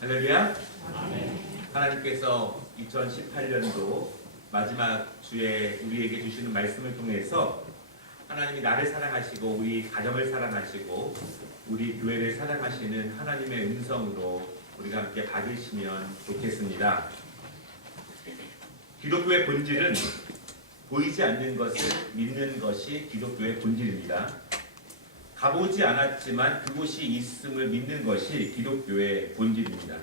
할렐루야. 하나님께서 2018년도 마지막 주에 우리에게 주시는 말씀을 통해서 하나님이 나를 사랑하시고 우리 가정을 사랑하시고 우리 교회를 사랑하시는 하나님의 음성으로 우리가 함께 받으시면 좋겠습니다. 기독교의 본질은 보이지 않는 것을 믿는 것이 기독교의 본질입니다. 가보지 않았지만 그곳이 있음을 믿는 것이 기독교의 본질입니다.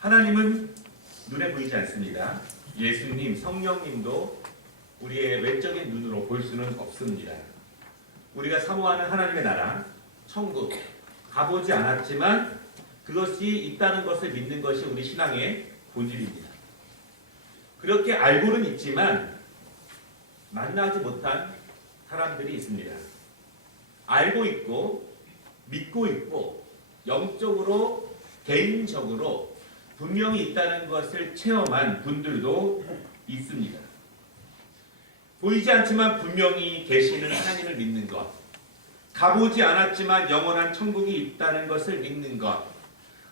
하나님은 눈에 보이지 않습니다. 예수님, 성령님도 우리의 외적인 눈으로 볼 수는 없습니다. 우리가 사모하는 하나님의 나라, 천국, 가보지 않았지만 그것이 있다는 것을 믿는 것이 우리 신앙의 본질입니다. 그렇게 알고는 있지만 만나지 못한 사람들이 있습니다. 알고 있고 믿고 있고 영적으로 개인적으로 분명히 있다는 것을 체험한 분들도 있습니다. 보이지 않지만 분명히 계시는 하나님을 믿는 것, 가보지 않았지만 영원한 천국이 있다는 것을 믿는 것,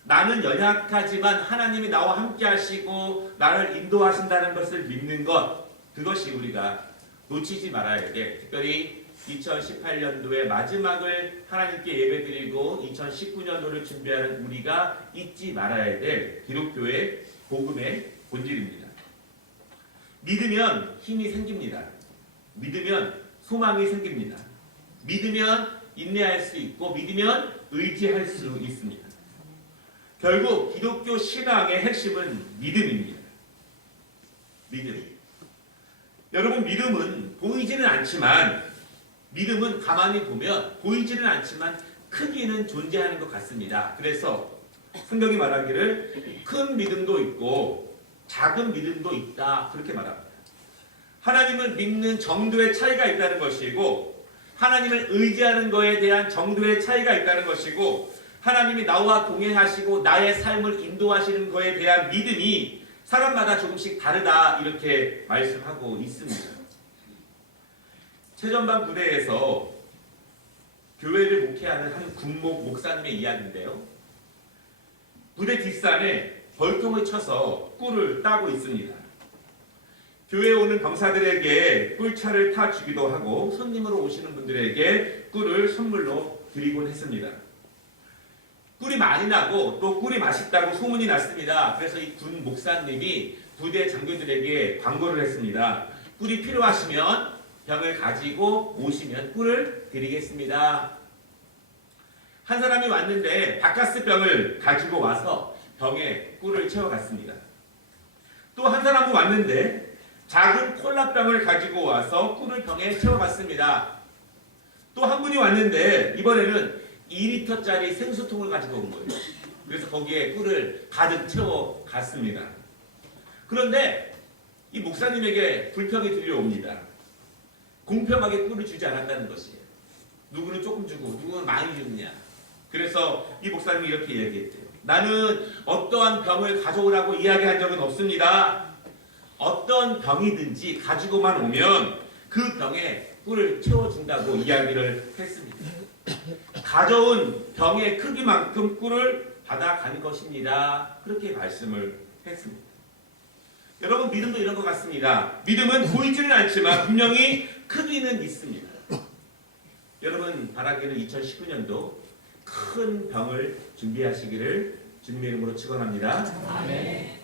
나는 연약하지만 하나님이 나와 함께 하시고 나를 인도하신다는 것을 믿는 것, 그것이 우리가 놓치지 말아야 돼. 특별히 2018년도의 마지막을 하나님께 예배드리고 2019년도를 준비하는 우리가 잊지 말아야 될 기독교의 복음의 본질입니다. 믿으면 힘이 생깁니다. 믿으면 소망이 생깁니다. 믿으면 인내할 수 있고 믿으면 의지할 수 있습니다. 결국 기독교 신앙의 핵심은 믿음입니다. 믿음. 여러분, 믿음은 보이지는 않지만 믿음은 가만히 보면 보이지는 않지만 크기는 존재하는 것 같습니다. 그래서 성경이 말하기를 큰 믿음도 있고 작은 믿음도 있다, 그렇게 말합니다. 하나님을 믿는 정도의 차이가 있다는 것이고 하나님을 의지하는 것에 대한 정도의 차이가 있다는 것이고 하나님이 나와 동행하시고 나의 삶을 인도하시는 것에 대한 믿음이 사람마다 조금씩 다르다, 이렇게 말씀하고 있습니다. 최전방 부대에서 교회를 목회하는 한 군목 목사님의 이야기인데요. 부대 뒷산에 벌통을 쳐서 꿀을 따고 있습니다. 교회에 오는 병사들에게 꿀차를 타주기도 하고 손님으로 오시는 분들에게 꿀을 선물로 드리곤 했습니다. 꿀이 많이 나고 또 꿀이 맛있다고 소문이 났습니다. 그래서 이 군 목사님이 부대 장교들에게 광고를 했습니다. 꿀이 필요하시면 병을 가지고 오시면 꿀을 드리겠습니다. 한 사람이 왔는데 바카스 병을 가지고 와서 병에 꿀을 채워갔습니다. 또 한 사람은 왔는데 작은 콜라병을 가지고 와서 꿀을 병에 채워갔습니다. 또 한 분이 왔는데 이번에는 2리터짜리 생수통을 가지고 온 거예요. 그래서 거기에 꿀을 가득 채워갔습니다. 그런데 이 목사님에게 불평이 들려옵니다. 공평하게 꿀을 주지 않았다는 것이에요. 누구는 조금 주고 누구는 많이 주느냐. 그래서 이 목사님이 이렇게 얘기했대요. 나는 어떠한 병을 가져오라고 이야기한 적은 없습니다. 어떤 병이든지 가지고만 오면 그 병에 꿀을 채워준다고 이야기를 했습니다. 가져온 병의 크기만큼 꿀을 받아간 것입니다. 그렇게 말씀을 했습니다. 여러분, 믿음도 이런 것 같습니다. 믿음은 보이지는 않지만 분명히 크기는 있습니다. 여러분, 바라기는 2019년도 큰 병을 준비하시기를 주님의 이름으로 축원합니다. 아멘.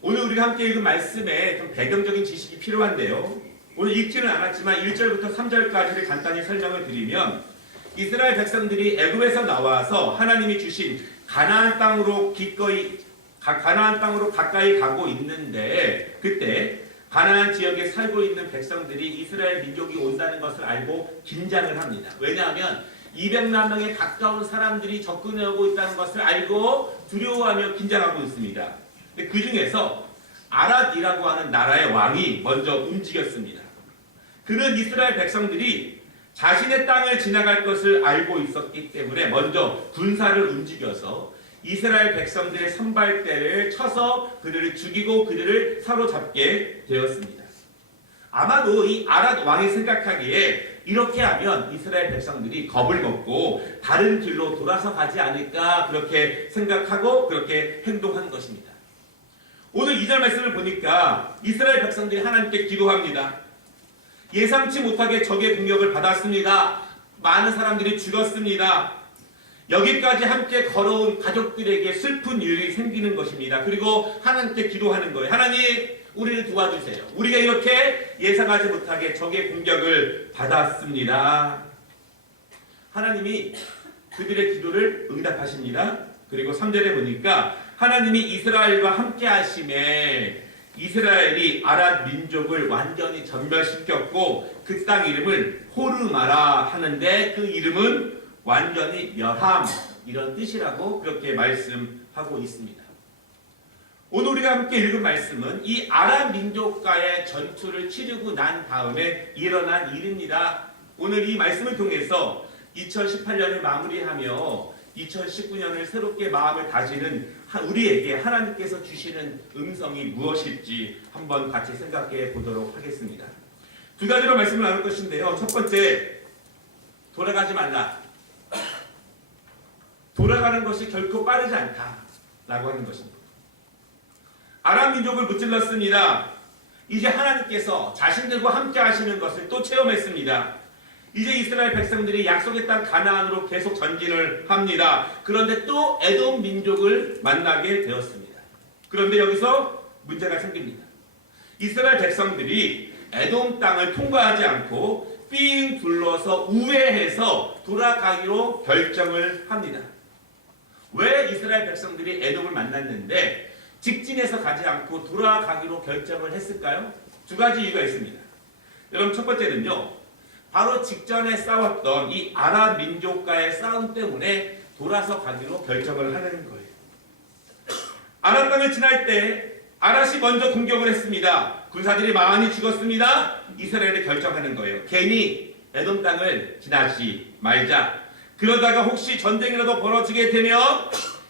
오늘 우리가 함께 읽은 말씀에 좀 배경적인 지식이 필요한데요. 오늘 읽지는 않았지만 1절부터 3절까지를 간단히 설명을 드리면 이스라엘 백성들이 애굽에서 나와서 하나님이 주신 가나안 땅으로 가까이 가고 있는데 그때 가나안 지역에 살고 있는 백성들이 이스라엘 민족이 온다는 것을 알고 긴장을 합니다. 왜냐하면 200만 명에 가까운 사람들이 접근해 오고 있다는 것을 알고 두려워하며 긴장하고 있습니다. 그 중에서 아랏이라고 하는 나라의 왕이 먼저 움직였습니다. 그는 이스라엘 백성들이 자신의 땅을 지나갈 것을 알고 있었기 때문에 먼저 군사를 움직여서 이스라엘 백성들의 선발대를 쳐서 그들을 죽이고 그들을 사로잡게 되었습니다. 아마도 이 아랏 왕이 생각하기에 이렇게 하면 이스라엘 백성들이 겁을 먹고 다른 길로 돌아서 가지 않을까 그렇게 생각하고 그렇게 행동한 것입니다. 오늘 2절 말씀을 보니까 이스라엘 백성들이 하나님께 기도합니다. 예상치 못하게 적의 공격을 받았습니다. 많은 사람들이 죽었습니다. 여기까지 함께 걸어온 가족들에게 슬픈 일이 생기는 것입니다. 그리고 하나님께 기도하는 거예요. 하나님, 우리를 도와주세요. 우리가 이렇게 예상하지 못하게 적의 공격을 받았습니다. 하나님이 그들의 기도를 응답하십니다. 그리고 3절에 보니까 하나님이 이스라엘과 함께 하심에 이스라엘이 아랏 민족을 완전히 전멸시켰고 그 땅 이름을 호르마라 하는데 그 이름은 완전히 멸함 이런 뜻이라고 그렇게 말씀하고 있습니다. 오늘 우리가 함께 읽은 말씀은 이 아람 민족과의 전투를 치르고 난 다음에 일어난 일입니다. 오늘 이 말씀을 통해서 2018년을 마무리하며 2019년을 새롭게 마음을 다지는 우리에게 하나님께서 주시는 음성이 무엇일지 한번 같이 생각해 보도록 하겠습니다. 두 가지로 말씀을 나눌 것인데요. 첫 번째, 돌아가지 말라. 돌아가는 것이 결코 빠르지 않다라고 하는 것입니다. 아람 민족을 무찔렀습니다. 이제 하나님께서 자신들과 함께 하시는 것을 또 체험했습니다. 이제 이스라엘 백성들이 약속의 땅 가나안으로 계속 전진을 합니다. 그런데 또 에돔 민족을 만나게 되었습니다. 그런데 여기서 문제가 생깁니다. 이스라엘 백성들이 에돔 땅을 통과하지 않고 삥 둘러서 우회해서 돌아가기로 결정을 합니다. 왜 이스라엘 백성들이 에돔을 만났는데 직진해서 가지 않고 돌아가기로 결정을 했을까요? 두 가지 이유가 있습니다. 여러분, 첫 번째는요, 바로 직전에 싸웠던 이 아랍 민족과의 싸움 때문에 돌아서 가기로 결정을 하는 거예요. 아랍 땅을 지날 때 아랏이 먼저 공격을 했습니다. 군사들이 많이 죽었습니다. 이스라엘이 결정하는 거예요. 괜히 에돔 땅을 지나지 말자. 그러다가 혹시 전쟁이라도 벌어지게 되면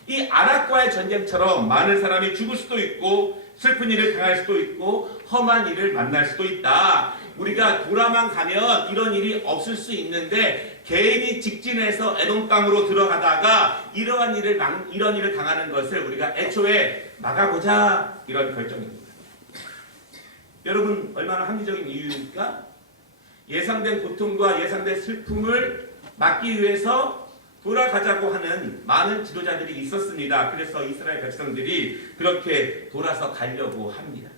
이 아랍과의 전쟁처럼 많은 사람이 죽을 수도 있고 슬픈 일을 당할 수도 있고 험한 일을 만날 수도 있다. 우리가 돌아만 가면 이런 일이 없을 수 있는데 괜히 직진해서 에돔 땅으로 들어가다가 이런 일을 당하는 것을 우리가 애초에 막아보자, 이런 결정입니다. 여러분, 얼마나 합리적인 이유입니까? 예상된 고통과 예상된 슬픔을 막기 위해서 돌아가자고 하는 많은 지도자들이 있었습니다. 그래서 이스라엘 백성들이 그렇게 돌아서 가려고 합니다.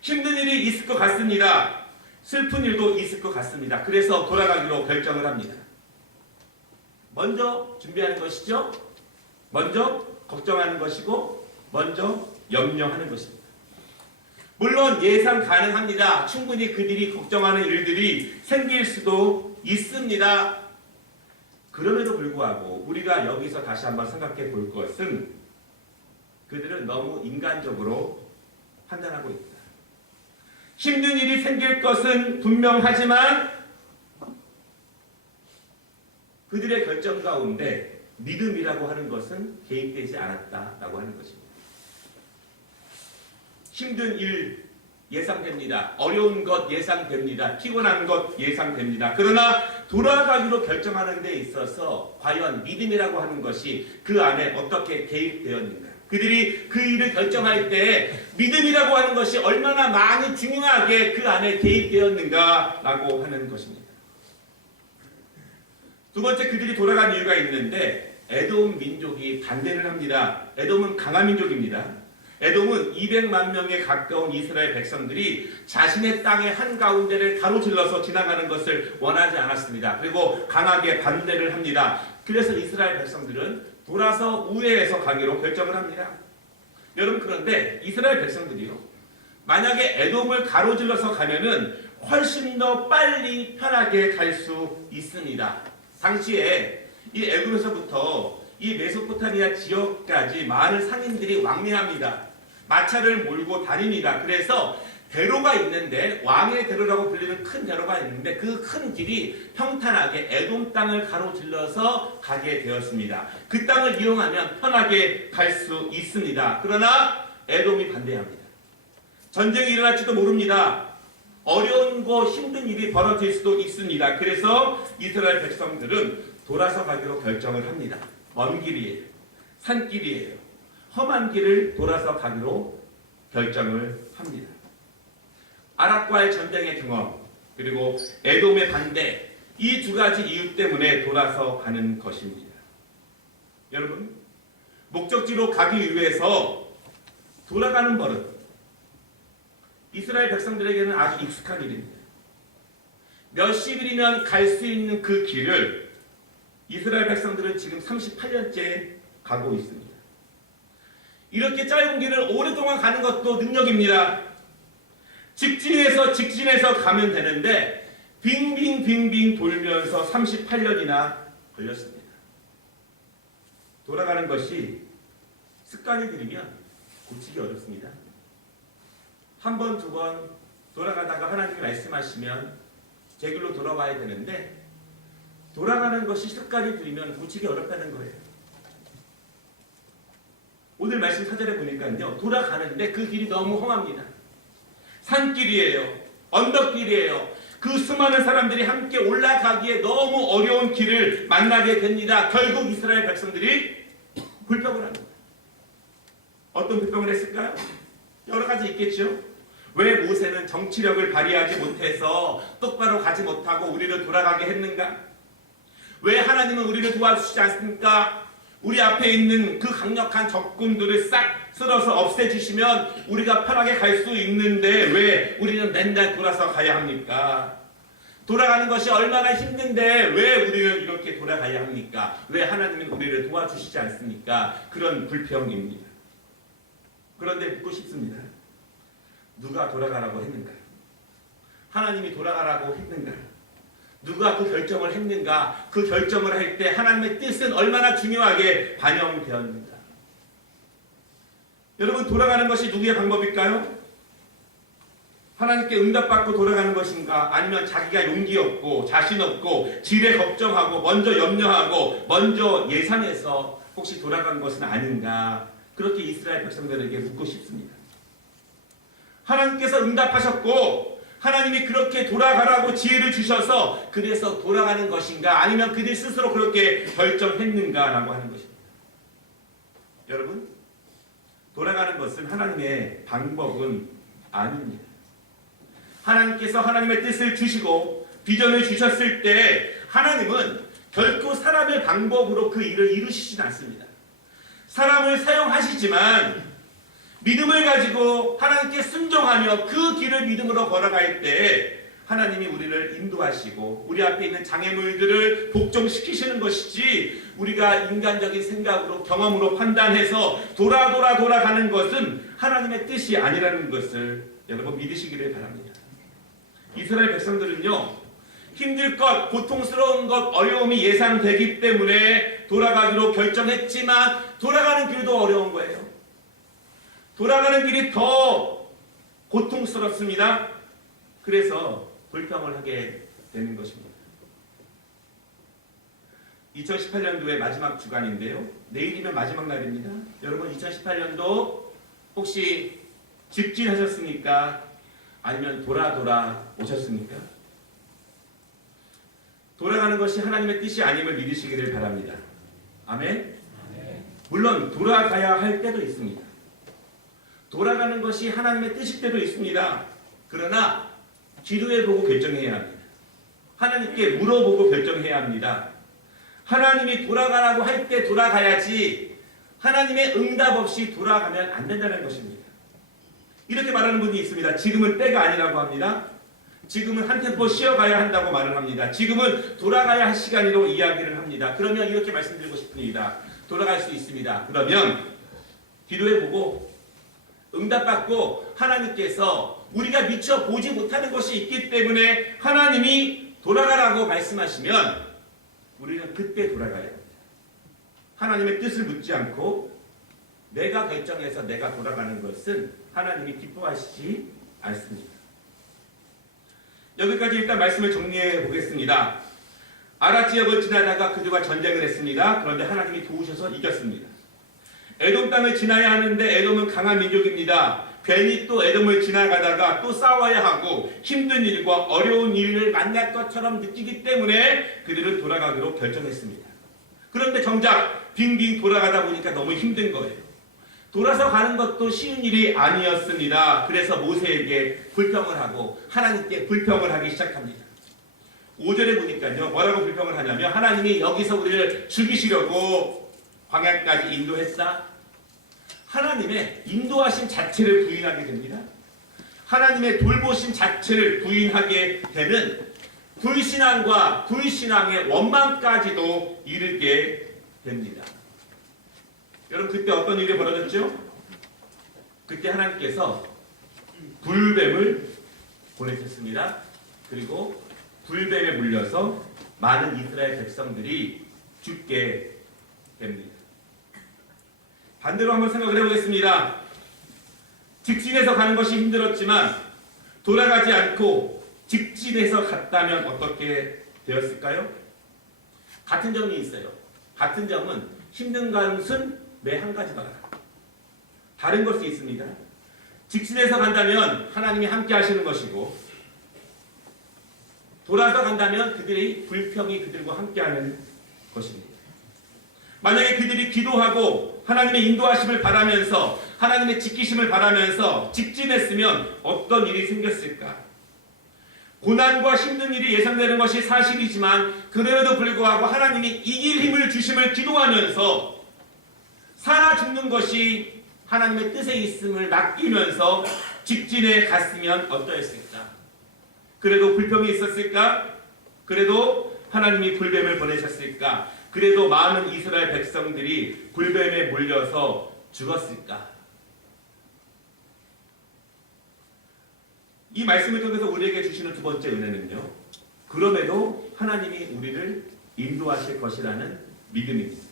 힘든 일이 있을 것 같습니다. 슬픈 일도 있을 것 같습니다. 그래서 돌아가기로 결정을 합니다. 먼저 준비하는 것이죠. 먼저 걱정하는 것이고 먼저 염려하는 것입니다. 물론 예상 가능합니다. 충분히 그들이 걱정하는 일들이 생길 수도 있습니다. 그럼에도 불구하고 우리가 여기서 다시 한번 생각해 볼 것은 그들은 너무 인간적으로 판단하고 있다. 힘든 일이 생길 것은 분명하지만 그들의 결정 가운데 믿음이라고 하는 것은 개입되지 않았다라고 하는 것입니다. 힘든 일 예상됩니다. 어려운 것 예상됩니다. 피곤한 것 예상됩니다. 그러나 돌아가기로 결정하는 데 있어서 과연 믿음이라고 하는 것이 그 안에 어떻게 개입되었는가? 그들이 그 일을 결정할 때 믿음이라고 하는 것이 얼마나 많이 중요하게 그 안에 개입되었는가라고 하는 것입니다. 두 번째, 그들이 돌아간 이유가 있는데 에돔 민족이 반대를 합니다. 에돔은 강한 민족입니다. 에돔은 200만 명에 가까운 이스라엘 백성들이 자신의 땅의 한가운데를 가로질러서 지나가는 것을 원하지 않았습니다. 그리고 강하게 반대를 합니다. 그래서 이스라엘 백성들은 돌아서 우회해서 가기로 결정을 합니다. 여러분, 그런데 이스라엘 백성들이요, 만약에 에돔을 가로질러서 가면은 훨씬 더 빨리 편하게 갈 수 있습니다. 당시에 이 애굽에서부터 이 메소포타미아 지역까지 많은 상인들이 왕래합니다. 마차를 몰고 다닙니다. 그래서 대로가 있는데, 왕의 대로라고 불리는 큰 대로가 있는데 그 큰 길이 평탄하게 에돔 땅을 가로질러서 가게 되었습니다. 그 땅을 이용하면 편하게 갈 수 있습니다. 그러나 에돔이 반대합니다. 전쟁이 일어날지도 모릅니다. 어려운 거 힘든 일이 벌어질 수도 있습니다. 그래서 이스라엘 백성들은 돌아서 가기로 결정을 합니다. 먼 길이에요. 산길이에요. 험한 길을 돌아서 가기로 결정을 합니다. 아랍과의 전쟁의 경험, 그리고 에돔의 반대, 이 두 가지 이유 때문에 돌아서 가는 것입니다. 여러분, 목적지로 가기 위해서 돌아가는 버릇, 이스라엘 백성들에게는 아주 익숙한 일입니다. 몇십 일이면 갈 수 있는 그 길을 이스라엘 백성들은 지금 38년째 가고 있습니다. 이렇게 짧은 길을 오랫동안 가는 것도 능력입니다. 직진해서 가면 되는데 빙빙빙빙 돌면서 38년이나 걸렸습니다. 돌아가는 것이 습관이 들이면 고치기 어렵습니다. 한 번, 두 번 돌아가다가 하나님이 말씀하시면 제 길로 돌아와야 되는데 돌아가는 것이 습관이 들이면 고치기 어렵다는 거예요. 오늘 말씀 4절에 보니까요. 돌아가는데 그 길이 너무 험합니다. 산길이에요. 언덕길이에요. 그 수많은 사람들이 함께 올라가기에 너무 어려운 길을 만나게 됩니다. 결국 이스라엘 백성들이 불평을 합니다. 어떤 불평을 했을까요? 여러 가지 있겠죠. 왜 모세는 정치력을 발휘하지 못해서 똑바로 가지 못하고 우리를 돌아가게 했는가? 왜 하나님은 우리를 도와주시지 않습니까? 우리 앞에 있는 그 강력한 적군들을 싹 쓸어서 없애주시면 우리가 편하게 갈 수 있는데 왜 우리는 맨날 돌아서 가야 합니까? 돌아가는 것이 얼마나 힘든데 왜 우리는 이렇게 돌아가야 합니까? 왜 하나님은 우리를 도와주시지 않습니까? 그런 불평입니다. 그런데 묻고 싶습니다. 누가 돌아가라고 했는가? 하나님이 돌아가라고 했는가? 누가 그 결정을 했는가? 그 결정을 할 때 하나님의 뜻은 얼마나 중요하게 반영되었는가? 여러분, 돌아가는 것이 누구의 방법일까요? 하나님께 응답받고 돌아가는 것인가? 아니면 자기가 용기 없고 자신 없고 지레 걱정하고 먼저 염려하고 먼저 예상해서 혹시 돌아간 것은 아닌가? 그렇게 이스라엘 백성들에게 묻고 싶습니다. 하나님께서 응답하셨고 하나님이 그렇게 돌아가라고 지혜를 주셔서 그래서 돌아가는 것인가? 아니면 그들 스스로 그렇게 결정했는가라고 하는 것입니다. 여러분, 돌아가는 것은 하나님의 방법은 아닙니다. 하나님께서 하나님의 뜻을 주시고 비전을 주셨을 때 하나님은 결코 사람의 방법으로 그 일을 이루시진 않습니다. 사람을 사용하시지만 믿음을 가지고 하나님께 순종하며 그 길을 믿음으로 걸어갈 때 하나님이 우리를 인도하시고 우리 앞에 있는 장애물들을 복종시키시는 것이지 우리가 인간적인 생각으로 경험으로 판단해서 돌아가는 것은 하나님의 뜻이 아니라는 것을 여러분 믿으시기를 바랍니다. 이스라엘 백성들은요, 힘들 것, 고통스러운 것, 어려움이 예상되기 때문에 돌아가기로 결정했지만 돌아가는 길도 어려운 거예요. 돌아가는 길이 더 고통스럽습니다. 그래서 불평을 하게 되는 것입니다. 2018년도의 마지막 주간인데요. 내일이면 마지막 날입니다. 여러분, 2018년도 혹시 직진하셨습니까? 아니면 돌아 오셨습니까? 돌아가는 것이 하나님의 뜻이 아님을 믿으시기를 바랍니다. 아멘? 물론 돌아가야 할 때도 있습니다. 돌아가는 것이 하나님의 뜻일 때도 있습니다. 그러나 기도해보고 결정해야 합니다. 하나님께 물어보고 결정해야 합니다. 하나님이 돌아가라고 할 때 돌아가야지 하나님의 응답 없이 돌아가면 안 된다는 것입니다. 이렇게 말하는 분이 있습니다. 지금은 때가 아니라고 합니다. 지금은 한 템포 쉬어가야 한다고 말을 합니다. 지금은 돌아가야 할 시간이라고 이야기를 합니다. 그러면 이렇게 말씀드리고 싶습니다. 돌아갈 수 있습니다. 그러면 기도해보고 응답받고 하나님께서 우리가 미처 보지 못하는 것이 있기 때문에 하나님이 돌아가라고 말씀하시면 우리는 그때 돌아가야 합니다. 하나님의 뜻을 묻지 않고 내가 결정해서 내가 돌아가는 것은 하나님이 기뻐하시지 않습니다. 여기까지 일단 말씀을 정리해 보겠습니다. 아라 지역을 지나다가 그들과 전쟁을 했습니다. 그런데 하나님이 도우셔서 이겼습니다. 에돔 땅을 지나야 하는데 에돔은 강한 민족입니다. 괜히 또 에돔을 지나가다가 또 싸워야 하고 힘든 일과 어려운 일을 만날 것처럼 느끼기 때문에 그들은 돌아가기로 결정했습니다. 그런데 정작 빙빙 돌아가다 보니까 너무 힘든 거예요. 돌아서 가는 것도 쉬운 일이 아니었습니다. 그래서 모세에게 불평을 하고 하나님께 불평을 하기 시작합니다. 5절에 보니까요, 뭐라고 불평을 하냐면 하나님이 여기서 우리를 죽이시려고 광야까지 인도했다. 하나님의 인도하심 자체를 부인하게 됩니다. 하나님의 돌보심 자체를 부인하게 되는 불신앙과 불신앙의 원망까지도 이르게 됩니다. 여러분, 그때 어떤 일이 벌어졌죠? 그때 하나님께서 불뱀을 보내셨습니다. 그리고 불뱀에 물려서 많은 이스라엘 백성들이 죽게 됩니다. 반대로 한번 생각을 해보겠습니다. 직진해서 가는 것이 힘들었지만 돌아가지 않고 직진해서 갔다면 어떻게 되었을까요? 같은 점이 있어요. 같은 점은 힘든 것은 매 한 가지더라. 다른 것이 있습니다. 직진해서 간다면 하나님이 함께 하시는 것이고, 돌아서 간다면 그들의 불평이 그들과 함께하는 것입니다. 만약에 그들이 기도하고 하나님의 인도하심을 바라면서 하나님의 지키심을 바라면서 직진했으면 어떤 일이 생겼을까? 고난과 힘든 일이 예상되는 것이 사실이지만 그럼에도 불구하고 하나님이 이길 힘을 주심을 기도하면서 살아 죽는 것이 하나님의 뜻에 있음을 맡기면서 직진해 갔으면 어떠했을까? 그래도 불평이 있었을까? 그래도 하나님이 불뱀을 보내셨을까? 그래도 많은 이스라엘 백성들이 불뱀에 물려서 죽었을까? 이 말씀을 통해서 우리에게 주시는 두 번째 은혜는요, 그럼에도 하나님이 우리를 인도하실 것이라는 믿음입니다.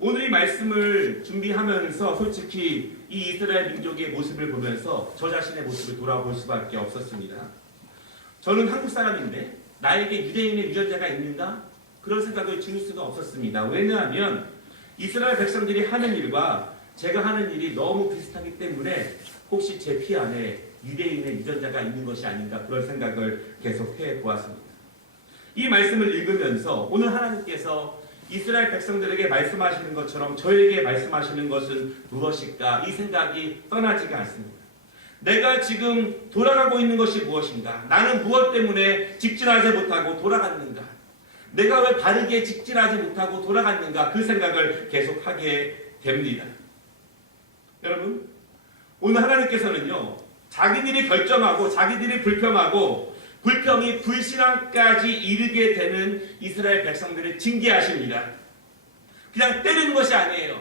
오늘 이 말씀을 준비하면서 솔직히 이 이스라엘 민족의 모습을 보면서 저 자신의 모습을 돌아볼 수밖에 없었습니다. 저는 한국 사람인데 나에게 유대인의 유전자가 있는가? 그런 생각을 지울 수가 없었습니다. 왜냐하면 이스라엘 백성들이 하는 일과 제가 하는 일이 너무 비슷하기 때문에 혹시 제 피 안에 유대인의 유전자가 있는 것이 아닌가, 그런 생각을 계속 해보았습니다. 이 말씀을 읽으면서 오늘 하나님께서 이스라엘 백성들에게 말씀하시는 것처럼 저에게 말씀하시는 것은 무엇일까? 이 생각이 떠나지가 않습니다. 내가 지금 돌아가고 있는 것이 무엇인가? 나는 무엇 때문에 직진하지 못하고 돌아갔는가? 내가 왜 바르게 직진하지 못하고 돌아갔는가? 그 생각을 계속하게 됩니다. 여러분, 오늘 하나님께서는요, 자기들이 결정하고 자기들이 불평하고 불평이 불신앙까지 이르게 되는 이스라엘 백성들을 징계하십니다. 그냥 때리는 것이 아니에요.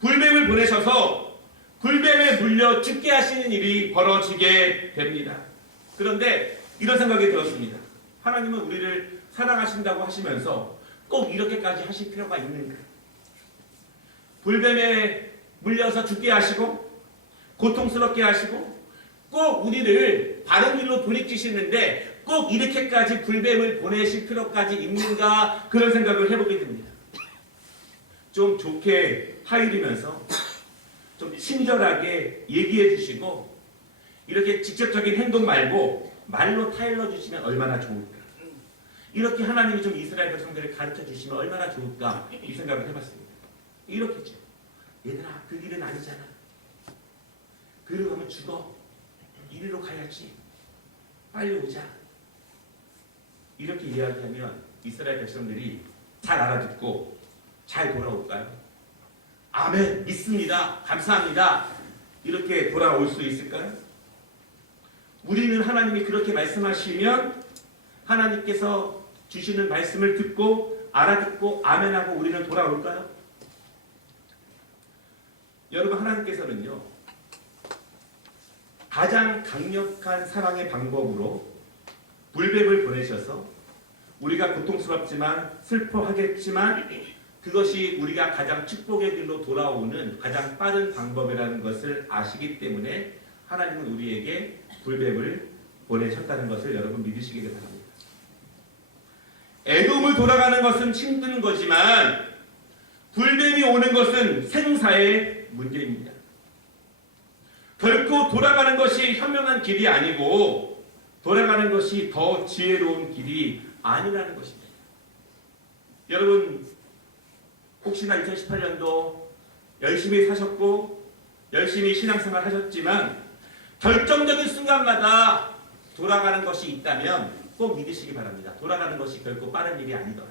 불뱀을 보내셔서 불뱀에 물려 죽게 하시는 일이 벌어지게 됩니다. 그런데 이런 생각이 들었습니다. 하나님은 우리를 사랑하신다고 하시면서 꼭 이렇게까지 하실 필요가 있는가? 불뱀에 물려서 죽게 하시고 고통스럽게 하시고 꼭 우리를 바른 길로 돌이키시는데 꼭 이렇게까지 불뱀을 보내실 필요까지 있는가, 그런 생각을 해보게 됩니다. 좀 좋게 타이르면서 좀 친절하게 얘기해 주시고 이렇게 직접적인 행동 말고 말로 타일러 주시면 얼마나 좋을까? 이렇게 하나님이 좀 이스라엘 백성들을 가르쳐 주시면 얼마나 좋을까? 이 생각을 해봤습니다. 이렇게죠. 얘들아, 그 길은 아니잖아. 그리로 가면 죽어. 이리로 가야지. 빨리 오자. 이렇게 이야기하면 이스라엘 백성들이 잘 알아듣고 잘 돌아올까요? 아멘, 믿습니다. 감사합니다. 이렇게 돌아올 수 있을까요? 우리는 하나님이 그렇게 말씀하시면 하나님께서 주시는 말씀을 듣고 알아듣고 아멘하고 우리는 돌아올까요? 여러분, 하나님께서는요, 가장 강력한 사랑의 방법으로 불뱀을 보내셔서 우리가 고통스럽지만 슬퍼하겠지만 그것이 우리가 가장 축복의 길로 돌아오는 가장 빠른 방법이라는 것을 아시기 때문에 하나님은 우리에게 불뱀을 보내셨다는 것을 여러분 믿으시기 바랍니다. 에돔을 돌아가는 것은 힘든 거지만 불뱀이 오는 것은 생사의 문제입니다. 결코 돌아가는 것이 현명한 길이 아니고 돌아가는 것이 더 지혜로운 길이 아니라는 것입니다. 여러분 혹시나 2018년도 열심히 사셨고 열심히 신앙생활 하셨지만 결정적인 순간마다 돌아가는 것이 있다면 꼭 믿으시기 바랍니다. 돌아가는 것이 결코 빠른 일이 아니더라.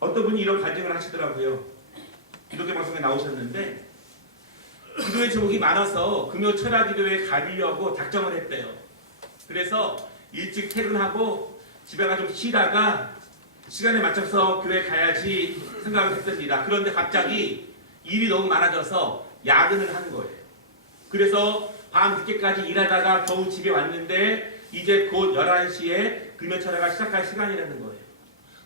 어떤 분이 이런 간증을 하시더라고요. 기독교 방송에 나오셨는데 기도의 제목이 많아서 금요 철야 기도에 가려고 작정을 했대요. 그래서 일찍 퇴근하고 집에 가 좀 쉬다가 시간에 맞춰서 교회 가야지 생각을 했습니다. 그런데 갑자기 일이 너무 많아져서 야근을 한 거예요. 그래서 밤 늦게까지 일하다가 겨우 집에 왔는데 이제 곧 11시에 금요 철야가 시작할 시간이라는 거예요.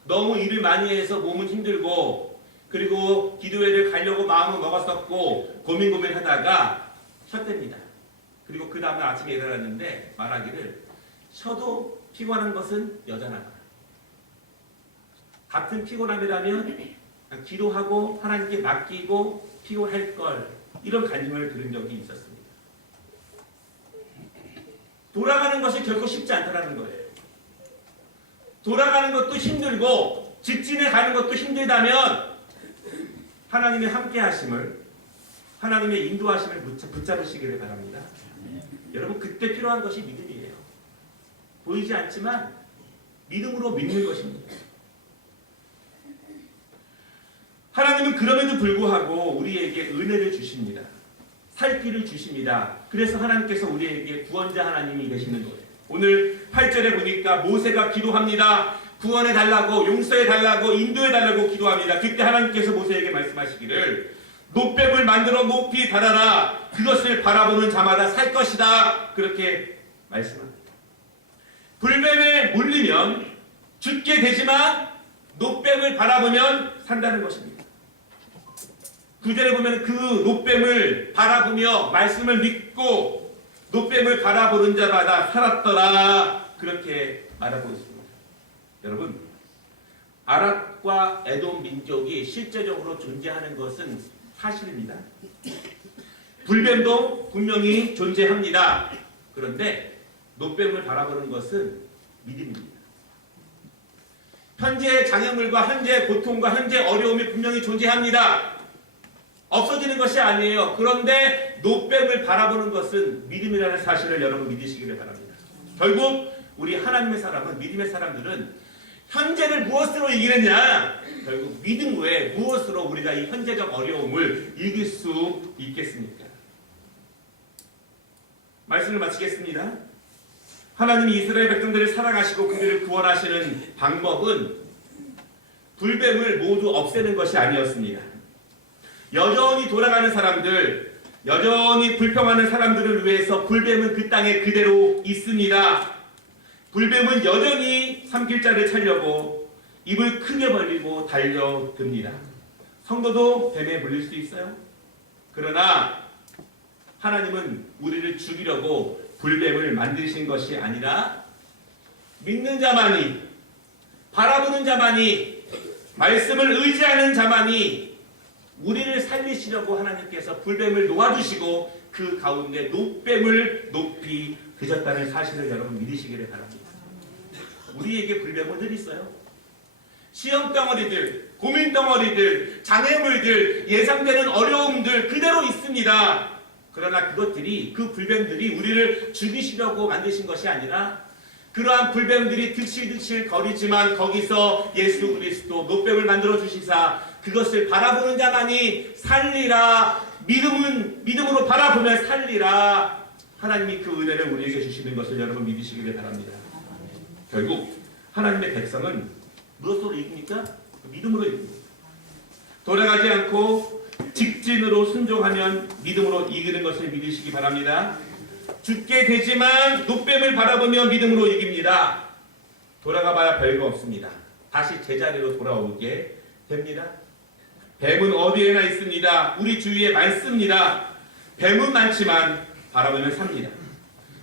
너무 일을 많이 해서 몸은 힘들고 그리고 기도회를 가려고 마음을 먹었었고 고민하다가 쉬었답니다. 그리고 그 다음날 아침에 일어났는데 말하기를 쉬어도 피곤한 것은 여전하다. 같은 피곤함이라면 기도하고 하나님께 맡기고 피곤할 걸, 이런 간증을 들은 적이 있었습니다. 돌아가는 것이 결코 쉽지 않다는 거예요. 돌아가는 것도 힘들고 직진에 가는 것도 힘들다면 하나님의 함께 하심을, 하나님의 인도하심을 붙잡으시기를 바랍니다. 여러분 그때 필요한 것이 믿음이에요. 보이지 않지만 믿음으로 믿는 것입니다. 하나님은 그럼에도 불구하고 우리에게 은혜를 주십니다. 살 길을 주십니다. 그래서 하나님께서 우리에게 구원자 하나님이 되시는 거예요. 오늘 8절에 보니까 모세가 기도합니다. 구원해 달라고, 용서해 달라고, 인도해 달라고 기도합니다. 그때 하나님께서 모세에게 말씀하시기를 놋뱀을 만들어 높이 달아라. 그것을 바라보는 자마다 살 것이다. 그렇게 말씀합니다. 불뱀에 물리면 죽게 되지만 놋뱀을 바라보면 산다는 것입니다. 구절에 보면 그 놋뱀을 바라보며 말씀을 믿고 놋뱀을 바라보는 자마다 살았더라. 그렇게 말하고 있습니다. 여러분, 아랍과 에돔 민족이 실제적으로 존재하는 것은 사실입니다. 불뱀도 분명히 존재합니다. 그런데 놋뱀을 바라보는 것은 믿음입니다. 현재의 장애물과 현재의 고통과 현재의 어려움이 분명히 존재합니다. 없어지는 것이 아니에요. 그런데 놋뱀을 바라보는 것은 믿음이라는 사실을 여러분 믿으시기를 바랍니다. 결국 우리 하나님의 사람은, 믿음의 사람들은 현재를 무엇으로 이기느냐? 결국 믿음 외에 무엇으로 우리가 이 현재적 어려움을 이길 수 있겠습니까? 말씀을 마치겠습니다. 하나님이 이스라엘 백성들을 사랑하시고 그들을 구원하시는 방법은 불뱀을 모두 없애는 것이 아니었습니다. 여전히 돌아가는 사람들, 여전히 불평하는 사람들을 위해서 불뱀은 그 땅에 그대로 있습니다. 불뱀은 여전히 삼킬자를 차려고 입을 크게 벌리고 달려듭니다. 성도도 뱀에 물릴 수 있어요. 그러나 하나님은 우리를 죽이려고 불뱀을 만드신 것이 아니라 믿는 자만이, 바라보는 자만이, 말씀을 의지하는 자만이 우리를 살리시려고 하나님께서 불뱀을 놓아주시고 그 가운데 놋뱀을 높이 드셨다는 사실을 여러분 믿으시기를 바랍니다. 우리에게 불뱀은 늘 있어요. 시험 덩어리들, 고민 덩어리들, 장애물들, 예상되는 어려움들 그대로 있습니다. 그러나 그것들이, 그 불뱀들이 우리를 죽이시려고 만드신 것이 아니라 그러한 불뱀들이 득실득실 거리지만 거기서 예수 그리스도 놋뱀을 만들어 주시사 그것을 바라보는 자만이 살리라. 믿음으로 바라보면 살리라. 하나님이 그 은혜를 우리에게 주시는 것을 여러분 믿으시기를 바랍니다. 결국 하나님의 백성은 무엇으로 이깁니까? 믿음으로 이깁니다. 돌아가지 않고 직진으로 순종하면 믿음으로 이기는 것을 믿으시기 바랍니다. 죽게 되지만 놋뱀을 바라보며 믿음으로 이깁니다. 돌아가봐야 별거 없습니다. 다시 제자리로 돌아오게 됩니다. 뱀은 어디에나 있습니다. 우리 주위에 많습니다. 뱀은 많지만 바라보면 삽니다.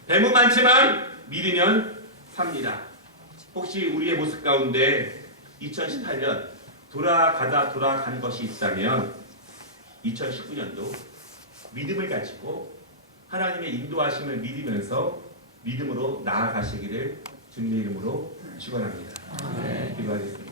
뱀은 많지만 믿으면 삽니다. 혹시 우리의 모습 가운데 2018년 돌아간 것이 있다면 2019년도 믿음을 가지고 하나님의 인도하심을 믿으면서 믿음으로 나아가시기를 주님의 이름으로 축원합니다. 기도하겠습니다.